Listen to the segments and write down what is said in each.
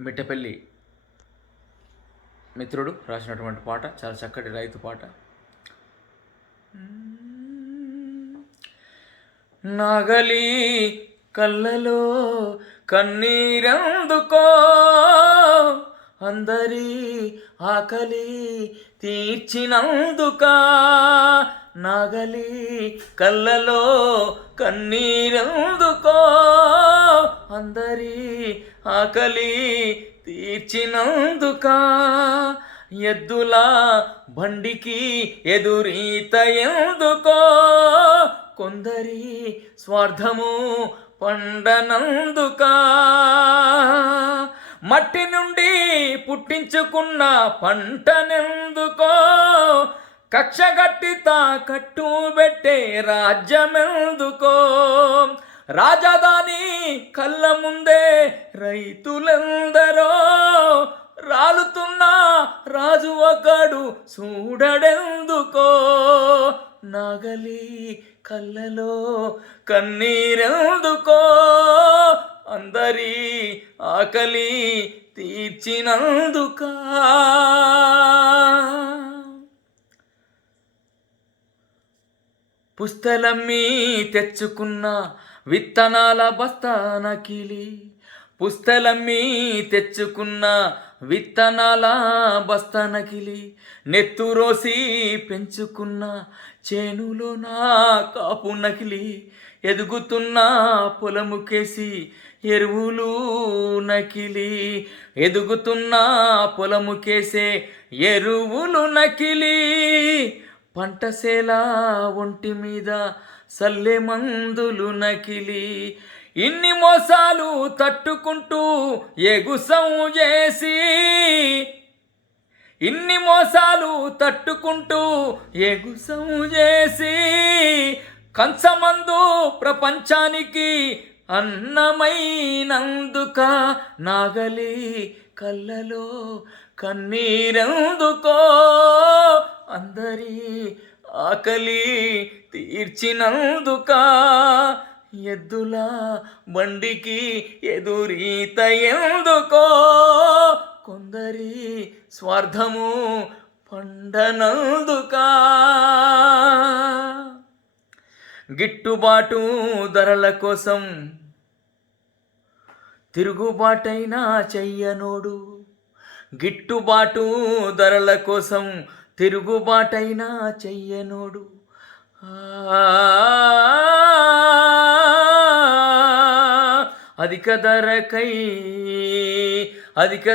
మిట్టపల్లి మిత్రుడు రాసినటువంటి పాట, చాలా చక్కటి రైతు పాట. నాగలి కళ్ళలో కన్నీరందుకో, అందరి ఆకలి తీర్చినందుక. నాగలి కళ్ళలో కన్నీరందుకో, అందరి ఆకలి తీర్చినందుక. ఎద్దుల బండికి ఎదురీత ఎందుకో, కొందరి స్వార్థము పండనందుక. మట్టి నుండి పుట్టించుకున్న పంటనెందుకో, కక్షగట్టి తాకట్టు పెట్టే రాజ్యమెందుకో. రాజధాని కళ్ళ ముందే రైతులెందరో, రాలుతున్న రాజు ఒకడు చూడడెందుకో. నాగలి కళ్ళలో కన్నీరెందుకో, అందరి ఆకలి తీర్చినందుక. పుస్తలమ్మి తెచ్చుకున్న విత్తనాల బస్తానకిలి, పుస్తలమ్మి తెచ్చుకున్న విత్తనాల బస్తానకిలి. నెత్తురోసి పెంచుకున్న చేనులో నా కాపు నకిలి, ఎదుగుతున్న పొలముకేసి ఎరువులు నకిలి. ఎదుగుతున్న పొలముకేసే ఎరువులు నకిలి. పంటసేల ఒంటి మీద సల్లె మందులు నకిలి. ఇన్ని మోసాలు తట్టుకుంటూ ఎగుసం చేసి, ఇన్ని మోసాలు తట్టుకుంటూ ఎగుసం చేసి, కంచమందు ప్రపంచానికి అన్నమైనందుక. నాగలి కళ్ళలో కన్నీరెందుకో, అందరి ఆకలి తీర్చినందుక. ఎద్దుల బండికి ఎదురీత ఎందుకో, కొందరి స్వార్థము పండనందుక. గిట్టుబాటు ధరల కోసం తిరుగుబాటైనా చెయ్యనోడు, గిట్టుబాటు ధరల కోసం తిరుగుబాటైనా చెయ్యనోడు. అధిక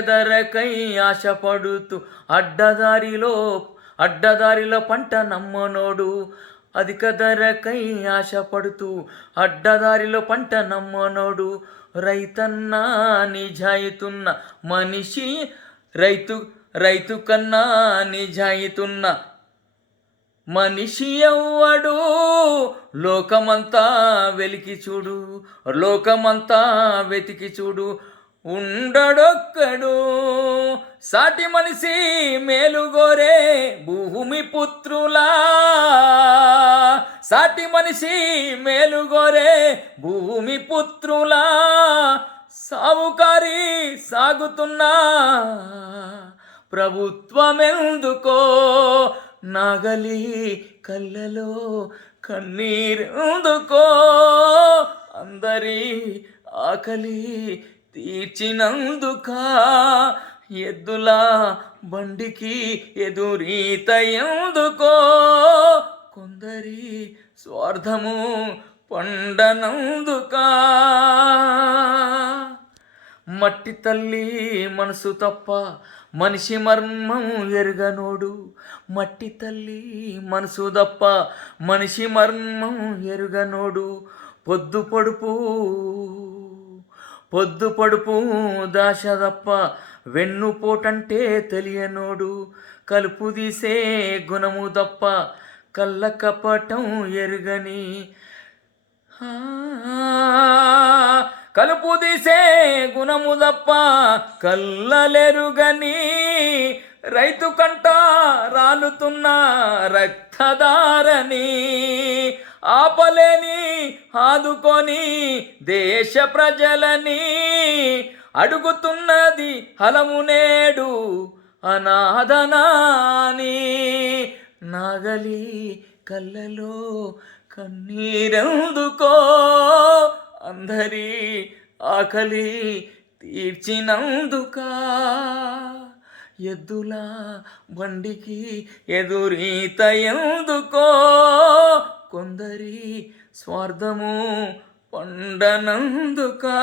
ధరకై ఆశపడుతూ అడ్డదారిలో పంట నమ్మనోడు. అధిక ధరకై ఆశపడుతూ అడ్డదారిలో పంట నమ్మనోడు. రైతన్నా నిజాయితున్న మనిషి, రైతు కన్నా నిజాయితున్న మనిషి ఎవ్వడు. లోకమంతా వెలికి చూడు, లోకమంతా వెతికి చూడు, ఉండడొక్కడు. సాటి మనిషి మేలుగోరే భూమి పుత్రులా, సాటి మనిషి మేలుగోరే భూమి పుత్రులా. సావుకారి సాగుతున్నా ప్రభుత్వమెందుకో, నాగలి కళ్ళలో కన్నీరెందుకో, అందరి ఆకలి తీర్చినందుక. ఎద్దుల బండికి ఎదురీత ఎందుకో, కొందరి స్వార్థము పండనందుక. మట్టి తల్లి మనసు తప్ప మనిషి మర్మం ఎరుగనోడు. మట్టి తల్లి మనసు తప్ప మనిషి మర్మం ఎరుగనోడు. పొద్దు పొడుపు దాశ తప్ప వెన్నుపోటంటే తెలియనోడు. కలుపు తీసే గుణము తప్ప కళ్ళ కపటం ఎరుగని, కలుపు తీసే గుణము తప్ప కళ్ళలెరుగని. రైతు కంట రాలుతున్న రక్తధారని ఆపలేని ఆదుకొని దేశ ప్రజలని. అడుగుతున్నది హలము నేడు అనాథనాని నాగలి కళ్ళలో కన్నీరెందుకో అందరి ఆకలి తీర్చినందుకా ఎద్దుల బండికి ఎదురీత ఎందుకో కొందరి స్వార్థము పండనందుకా